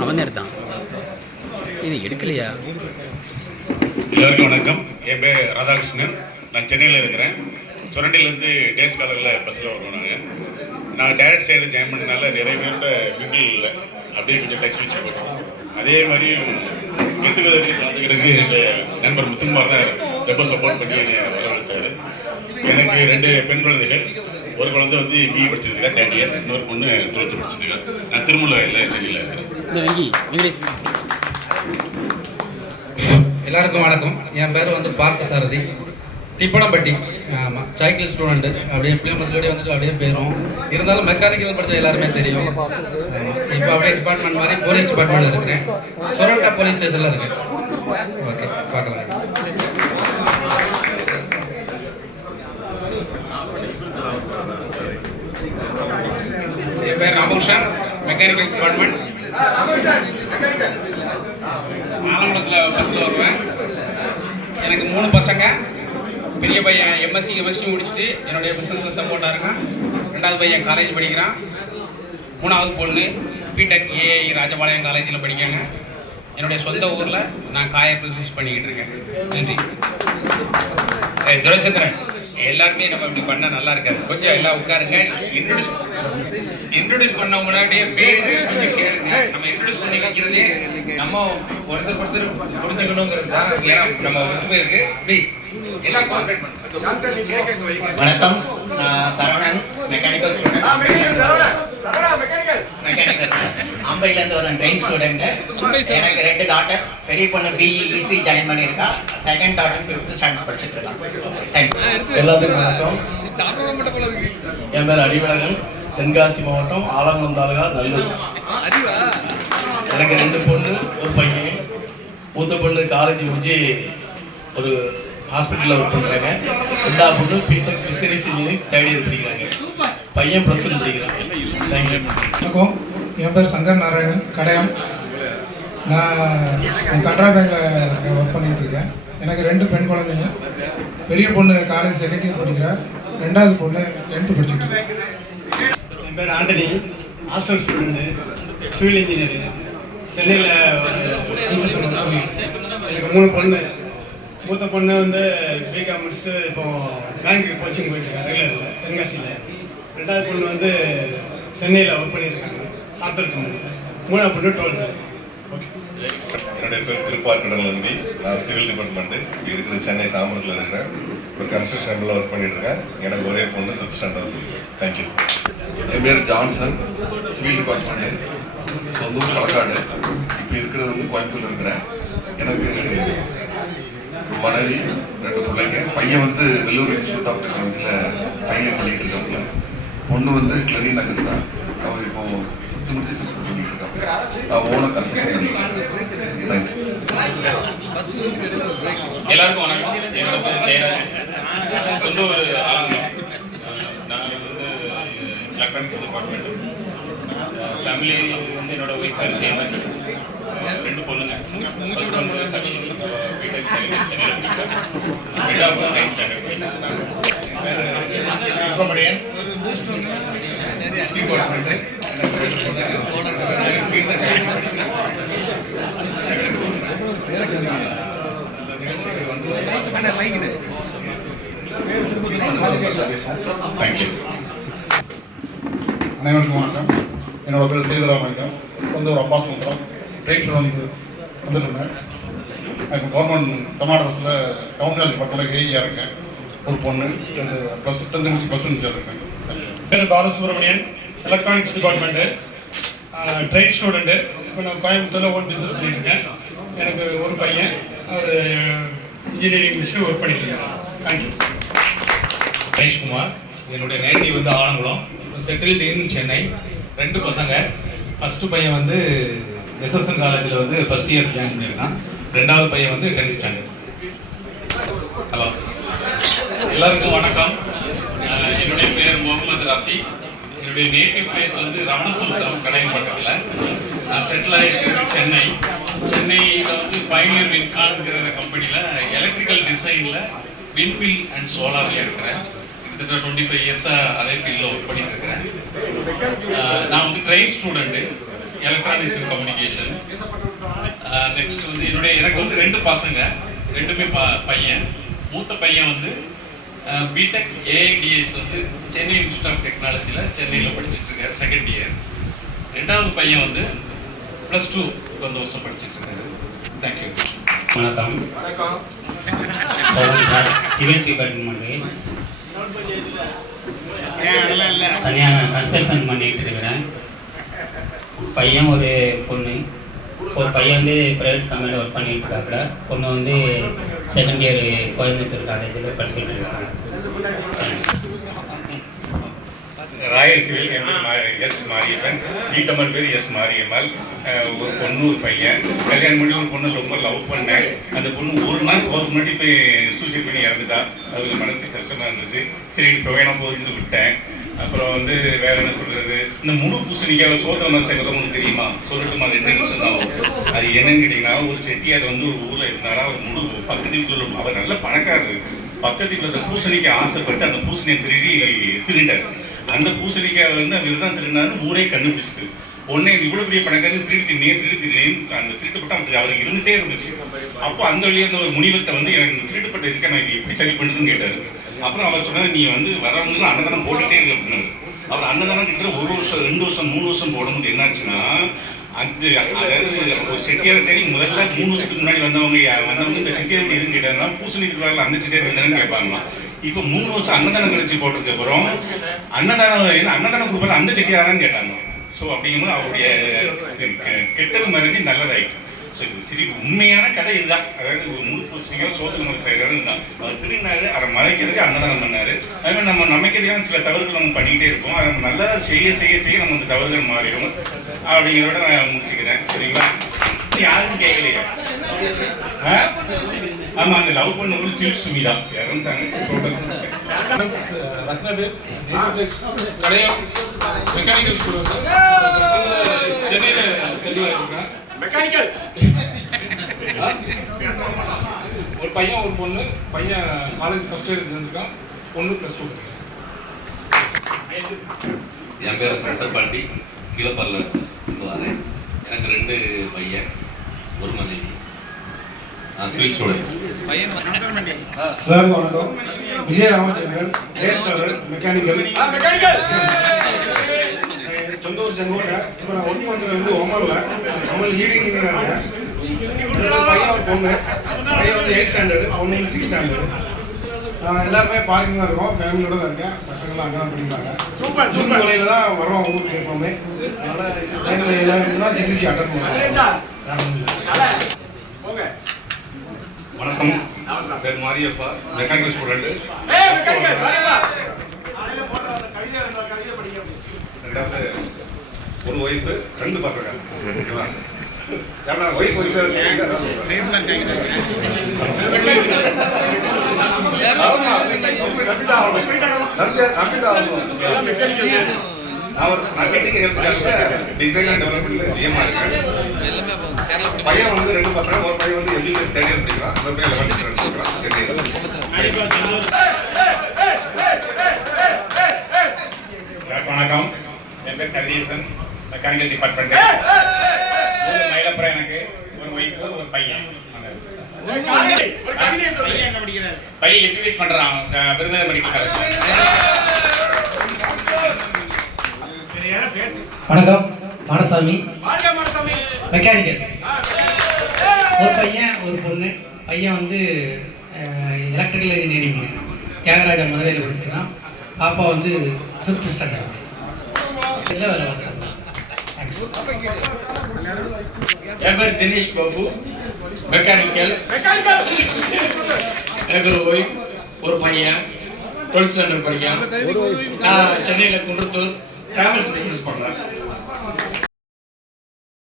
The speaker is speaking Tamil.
அவன் எடுத்தான், இது எடுக்கலையா? எல்லோருக்கும் வணக்கம். என் பேர் ராதாகிருஷ்ணன். நான் சென்னையில் இருக்கிறேன். சுரண்டிலேருந்து டேஸ் காலரில் பஸ்ஸில் வருவோம். நான் டேரக்ட் சைடு ஜாயின் பண்ணனால நிறைய பேரோட மிங்கிள் இல்லை, அப்படியே கொஞ்சம் டச் வச்சு போட்டோம். அதே மாதிரி கலந்துக்கிறதுக்கு என்னுடைய நண்பர் முத்துக்குமார் தான் ரொம்ப சப்போர்ட் பண்ணி வரவழைச்சாரு. எனக்கு 2 பெண் குழந்தைகள். ஒரு குழந்தை வந்து பிஇ படிச்சிருக்கா, 3rd இயர். இன்னொரு பொண்ணு 12th படிச்சிருக்கா. நான் திருமூலையில் சென்னையில் இருக்கிறேன். எல்லாருக்கும் வணக்கம். என் பேர் வந்து பார்த்த சாரதி, திப்பனம்பட்டி. ஆமாம், சைக்கிள் ஸ்டூடெண்ட்டு. அப்படியே பிள்ளைமத்துலேயே வந்துட்டு அப்படியே போயிடும். இருந்தாலும் மெக்கானிக்கல் படித்த எல்லாருமே தெரியும். இப்போ அப்படியே டிபார்ட்மெண்ட் மாதிரி போலீஸ் டிபார்ட்மெண்ட்டில் இருக்கிறேன். சொரண்டா போலீஸ் ஸ்டேஷனில் இருக்கேன். ஓகே, பார்க்கலாம். என் பேர் ராமகிருஷ்ணன், மெக்கானிக்கல் டிபார்ட்மெண்ட். ஆலங்குளத்தில் பஸ்ஸில் வருவேன். எனக்கு 3 பசங்க. பெரிய பையன் எம்எஸ்சி கெமிஸ்ட்ரி முடிச்சுட்டு என்னுடைய பிஸ்னஸில் சப்போர்ட்டாக இருக்கான். 2வது பையன் காலேஜ் படிக்கிறான். 3வது பொண்ணு பிடெக் ஏஐ ராஜபாளையம் காலேஜில் படிக்காங்க. என்னுடைய சொந்த ஊரில் நான் காய பிஸ்னஸ் பண்ணிக்கிட்டு இருக்கேன். நன்றி. துரைச்சந்திரன், எல்லாருமே நம்ம இப்படி பண்ண நல்லா இருக்காது. கொஞ்சம் எல்லாம் உட்காருங்க. இன்ட்ரோடியூஸ் பண்ண முன்னாடியே பேர் கொஞ்சம் கேளுங்க. நம்ம இன்ட்ரோடியூஸ் பண்ணி வைக்கிறதே நம்ம ஒருத்தர் புரிஞ்சுக்கணுங்கிறது தான். ஏன்னா நம்ம ஒத்து போயிருக்கு. ப்ளீஸ் எல்லாம் கான்டாக்ட் பண்ணுங்க. வணக்கம், நான் சரவணன், மெக்கானிக்கல் ஸ்டூடெண்ட். அம்பையிலேருந்து ஒரு ட்ரெயின் ஸ்டூடெண்ட். எனக்கு 2 டாட்டர். பெரிய பொண்ணு பிஇசி ஜாயின் பண்ணியிருக்கா. 2nd டாட்டர் 5th ஸ்டாண்டர்ட் படிச்சுட்டு இருக்கான். தேங்க்யூ. எல்லாத்துக்கும் வணக்கம். என் பேர் அறிவழகன், தென்காசி மாவட்டம், ஆலங்குளம் தாலுகா, நல்லூர். எனக்கு 2 பொண்ணு, ஒரு பையன். மூத்த பொண்ணு காலேஜ் முடிஞ்சு ஒரு ஹாஸ்பிட்டலில் ஒர்க் பண்ணுறாங்க. 2வது பொண்ணு BTech business engineering 3rd year படிக்கிறாங்க. பையன் +1 படிக்கிறான். தேங்க்யூ. வணக்கம், என் பேர் சங்கர் நாராயணன், கடையம். நான் கனரா பேங்கில் ஒர்க் பண்ணிகிட்டு இருக்கேன். எனக்கு 2 பெண் குழந்தைங்க. பெரிய பொண்ணு காலேஜ் 2nd இயர் படிக்கிறேன். 2வது பொண்ணு 10th படிச்சுட்டு இருக்கேன். என் பேர் Antony, hostel student, civil engineering. சென்னையில் எனக்கு 3 பொண்ணு. மூத்த பொண்ணு வந்து பிகாம் முடிச்சுட்டு இப்போ பேங்க்கு கோச்சிங் போயிருக்காங்க ரெகுலரில் தென்காசியில். 2வது பொண்ணு வந்து சென்னையில் ஒர்க் பண்ணியிருக்காங்க சாஃப்ட்வேர் கம்பெனியில். 3வது பொண்ணு 12th. ஓகே. என்னுடைய பேர் திருப்பார்கடல் நம்பி. நான் சிவில் டிபார்ட்மெண்ட்டு இருக்கிற சென்னை தாம்பரத்தில் இருக்கிறேன். ஒரு கன்ஸ்ட்ரக்ஷனில் ஒர்க் பண்ணிட்டு இருக்கேன். எனக்கு ஒரே பொண்ணு 5th ஸ்டாண்டர்ட். தேங்க்யூ. என் பேர் ஜான்சன், சிவில் டிபார்ட்மெண்ட்டு, சொந்த ஊர் களக்காடு. இப்போ இருக்கிறது வந்து கோயம்புத்தூர் இருக்கிறேன். எனக்கு மனைவி, 2 பிள்ளைங்க. பையன் வந்து வெள்ளூர் இன்ஸ்டியூட் ஆஃப் டெக்னாலஜியில் ஃபைனல் பண்ணிட்டு இருக்காங்க. பொண்ணு வந்து கிளரின் அகஸ்டா. அவள் இப்போ 5th முடிஞ்சு 6th பண்ணிட்டு இருக்காங்க. நான் ஓனாக கன்ஸ்ட்ரக்ஷன் பண்ணிட்டு. தேங்க்ஸ். எல்லாருக்கும் வணக்கம். என்னோட பேர் ஜெயராஜ், சொந்த ஊர் ஆலங்குளம். நான் வந்து எலக்ட்ரானிக்ஸ் டிபார்ட்மெண்ட். ஃபேமிலி வந்து என்னோட ஒய்ஃப் பேர் ஜெயராஜ். 2 பொண்ணுங்க. ஃபர்ஸ்ட் பொண்ணு கட்சி பிடெக் சென்னையில் படிக்கிறாங்க. 2வது பொண்ணு 9th ஸ்டாண்டர்ட் படிக்கிறாங்க. சுப்பிரமணியன், டிபார்ட்மெண்ட். தேங்க்யூ. அனைவருக்கும் வணக்கம். என்னோட பேர் சீதராமலிங்கம், சொந்த ஒரு அப்பா சுந்தரம். ட்ரெயின்ஸில் வந்துருந்தேன். இப்போ கவர்மெண்ட் தமிழ்நாடு பஸ்ஸில் டவுன் காலேஜ் பக்கத்தில் ஏஐயாக இருக்கேன். ஒரு பொண்ணு 10th முடிச்சு +1 சேர்ந்துருக்கேன். பேர் Balasubramanian, electronics department, train student. இப்போ நான் கோயம்புத்தூரில் ஓன் பிஸ்னஸ் பண்ணிட்டு இருக்கேன். எனக்கு ஒரு பையன், அவர் இன்ஜினியரிங் முடிச்சுட்டு ஒர்க் பண்ணிட்டு இருக்கேன். தேங்க்யூ. கணேஷ்குமார், என்னுடைய நேட்டிவ் வந்து ஆலங்குளம், செட்டில்டு இன் சென்னை. 2 பசங்க. ஃபர்ஸ்ட் பையன் வந்து எஸ்எஸ்என் காலேஜில் வந்து 1st இயர் ஜாயின் பண்ணியிருக்கான். 2வது பையன் வந்து 10th ஸ்டாண்டர்ட். ஹலோ, எல்லாருக்கும் வணக்கம். என்னுடைய பேர் முகமது ரஃபி. என்னுடைய நேட்டிவ் பிளேஸ் வந்து ரமணசுந்தரம், கடையம் பக்கத்தில். நான் செட்டில் ஆகிருக்கிறது சென்னை. சென்னையில் வந்து பைனியர் வின்கான்ங்கிற கம்பெனியில் எலக்ட்ரிக்கல் டிசைனில் விண்மில் அண்ட் சோலாரில் இருக்கிறேன். கிட்டத்தட்ட 25 இயர்ஸாக அதே ஃபீல்டில் ஒர்க் பண்ணிட்டு இருக்கிறேன். நான் வந்து train student. Electronics and communication. Next வந்து எனக்கு வந்து 2 பசங்க, 2மே பையன். மூத்த பையன் வந்து பிடெக் ஏஐடிஎஸ் வந்து சென்னை இன்ஸ்டியூட் ஆஃப் டெக்னாலஜியில் சென்னையில் படிச்சுட்டு இருக்காரு, 2nd இயர். 2வது பையன் வந்து +2 இந்த வருஷம் படிச்சுட்டு இருக்காரு. தேங்க்யூ. வணக்கம். சிவில் டிபார்ட்மெண்ட் தனியாக கன்ஸ்ட்ரக்ஷன் பண்ணிட்டு இருக்கிறேன். பையன் ஒரு பொண்ணு. ஒரு பையன் வந்து ப்ரைவேட் கம்பெனியில் ஒர்க் பண்ணிட்டு இருக்காப்புல. பொண்ணு வந்து 2nd இயர் கோயம்புத்தூர் காலேஜில் படிச்சுட்டு இருக்காங்க. ராயல் சிவில் எஸ் மாரியம்மன், வீட்டம்மன் பேர் எஸ் மாரியம்மாள். ஒரு பொண்ணு ஒரு பையன். கல்யாணம் பண்ணி ஒரு பொண்ணு ரொம்ப லவ் பண்ணேன். அந்த பொண்ணு ஒரு நாள் போதுக்கு முன்னாடி போய் சூசைட் பண்ணி இறந்துட்டா. அதுக்கு மனசு கஷ்டமாக இருந்துச்சு. சரி இப்போ வேணாம் போகுதுன்னு விட்டேன். அப்புறம் வந்து வேற என்ன சொல்றது, இந்த முழு பூசணிக்காய் சோதனை மனுஷங்க உங்களுக்கு தெரியுமா? சொல்லட்டுமா? 2 நிமிஷம் தான். அது என்னன்னு கேட்டீங்கன்னா, ஒரு செட்டியார் வந்து ஒரு ஊரில் இருந்தாலும் அவர் முழு பக்கத்து வீட்டில் அவர் நல்ல பணக்காரர். பக்கத்து வீட்டில் பூசணிக்காய் ஆசைப்பட்டு அந்த பூசணியை திருடிட்டார். அந்த பூசணிக்காய் வந்து அவர் தான் திருடினாரு, ஊரே கண்டுபிடிச்சிட்டு உடனே இவ்வளவு பெரிய பணக்காரங்க திருடினேன்னு அந்த திருட்டுப்பட்ட அவருக்கு அவருக்கு இருந்துகிட்டே இருந்துச்சு. அப்போ அந்த வழியாக இருந்த ஒரு முனிவர்கிட்ட வந்து எனக்கு இந்த திருட்டுப்பட்ட இருக்க நான் இது எப்படி சரி பண்ணுறதுன்னு கேட்டார். அப்புறம் அவர் சொன்னார், நீ வந்து வரவங்களும் அன்னதானம் போட்டுகிட்டே இருக்கு அப்படின்னாரு. அவர் அன்னதானம் கிட்டத்தட்ட 1 வருஷம் 2 வருஷம் 3 வருஷம் போடும்போது என்னாச்சுன்னா, அதாவது ஒரு செட்டியார் தேடி முதல்ல 3 வருஷத்துக்கு முன்னாடி வந்தவங்க இந்த செட்டியார் எப்படி இதுன்னு கேட்டாங்கன்னா, பூசணி திருவாரில் அந்த செட்டியார் இருந்தாலும் கேட்பாங்களாம். இப்போ 3 வருஷம் அன்னதானம் கழிச்சு போட்டதுக்கு அப்புறம் அன்னதானம் கொடுப்பாங்க அந்த செட்டியாரான்னு கேட்டாங்க. ஸோ அப்படிங்கும்போது அவருடைய கெட்டது மறைஞ்சு நல்லதாயிடுச்சு. ஸோ சரி, உண்மையான கதை இதுதான். அதாவது ஒரு முழு பூசணிக்காக சோத்துல மறைச்சாரு தான். அவர் திருடினாரு, அதை மறைக்கிறதுக்கு அன்னதானம் பண்ணாரு. அதே மாதிரி நம்ம நமக்கு சில தவறுகள் நம்ம பண்ணிக்கிட்டே இருப்போம். அதை நம்ம நல்லா செய்ய நம்ம அந்த தவறுகள் மாறிடும். அப்படிங்கிறத நான் முடிச்சுக்கிறேன். சரிங்களா? யாருக்கும் கேட்கலையா? ஆமா, அந்த லவ் பண்ணவங்க சில்க் சுமிதா இறந்தாங்க. கடையம் மெக்கானிக்கல் ஸ்கூல் வந்து சென்னையில் செல்லியாக இருக்கேன். மெக்கானிக்கல் ஒரு பையன் ஒரு பொண்ணு. பையன் காலேஜ் ஃபர்ஸ்ட் இயர் இருந்திருக்கான், பொண்ணு +2. என் பேர் சென்டர் பாண்டி, கீழப்பல்ல வரேன். எனக்கு 2 பையன், ஒரு மனைவி. நான் சிவில் ஸ்டூடெண்ட். சார் வணக்கம். விஜய் ராமச்சந்திரன், மெக்கானிக்கல். சொந்த ஊர் செங்கோட்டை. இப்போ நான் ஒர்க் பண்ணுறது வந்து ஒமல் லீடிங் இன்ஜினியராக. பையன் ஒரு பொண்ணு. பையன் வந்து 8th ஸ்டாண்டர்டு, பொண்ணு 6th ஸ்டாண்டர்டு. எல்லாருமே பார்க்கிங் தான் இருக்கோம், ஃபேமிலியோட தான் இருக்கேன். பசங்களாம் அங்கே தான் படிக்கிறாங்க. ஜூன் ஜூலையில் தான் வரோம் ஊருக்கு எப்போவுமே. அதனால் எல்லாருக்கும் ஜிபிசி அட்டன் பண்ணுறோம். வணக்கம், பேர் மாரியப்பா, மெக்கானிக்கல் ஸ்டூடெண்ட். 2வது ஒரு ஒய்ஃபு, 2 பசங்க. ஒய்ஃப் டிசைன் அண்ட் டெவலப்மெண்ட்ல ஜிஎம்மா இருக்கேன். பையன் வந்து 2 பசங்க. ஒரு பையன் வந்து எம்பிபிஎஸ் 3rd இயர் படிக்கிறான், ஒரு பையன் 11th ஸ்டாண்டர்ட் படிக்கிறான் சென்னையில். வணக்கம், என் பேர் கதிரேசன், மெக்கானிக்கல் டிபார்ட்மெண்ட். மயிலப்புறம் எனக்கு ஒரு ஒய்ஃப் ஒரு பையன். பையன் எம்பிபிஎஸ் பண்றான், விருதுநகர் மெடிக்கல் காலேஜ். வணக்கம், மாடசாமி, மெக்கானிக்கல். ஒரு பையன் ஒரு பொண்ணு. பையன் வந்து எலக்ட்ரிக்கல் இன்ஜினியரிங் தியாகராஜா மதுரையில் படிச்சிருக்கான். பாப்பா வந்து 5th ஸ்டாண்டர்ட். எல்லாம் வேலை பார்க்குறாங்க. என் பேர் தினேஷ் பாபு, மெக்கானிக்கல். எனக்கு ஒரு ஒய்ஃப் ஒரு பையன் 12th ஸ்டாண்டர்ட் படிக்கிறான். நான் சென்னையில் குன்றத்தூர் டிராவல்ஸ் பிஸ்னஸ் பண்ணுறேன்.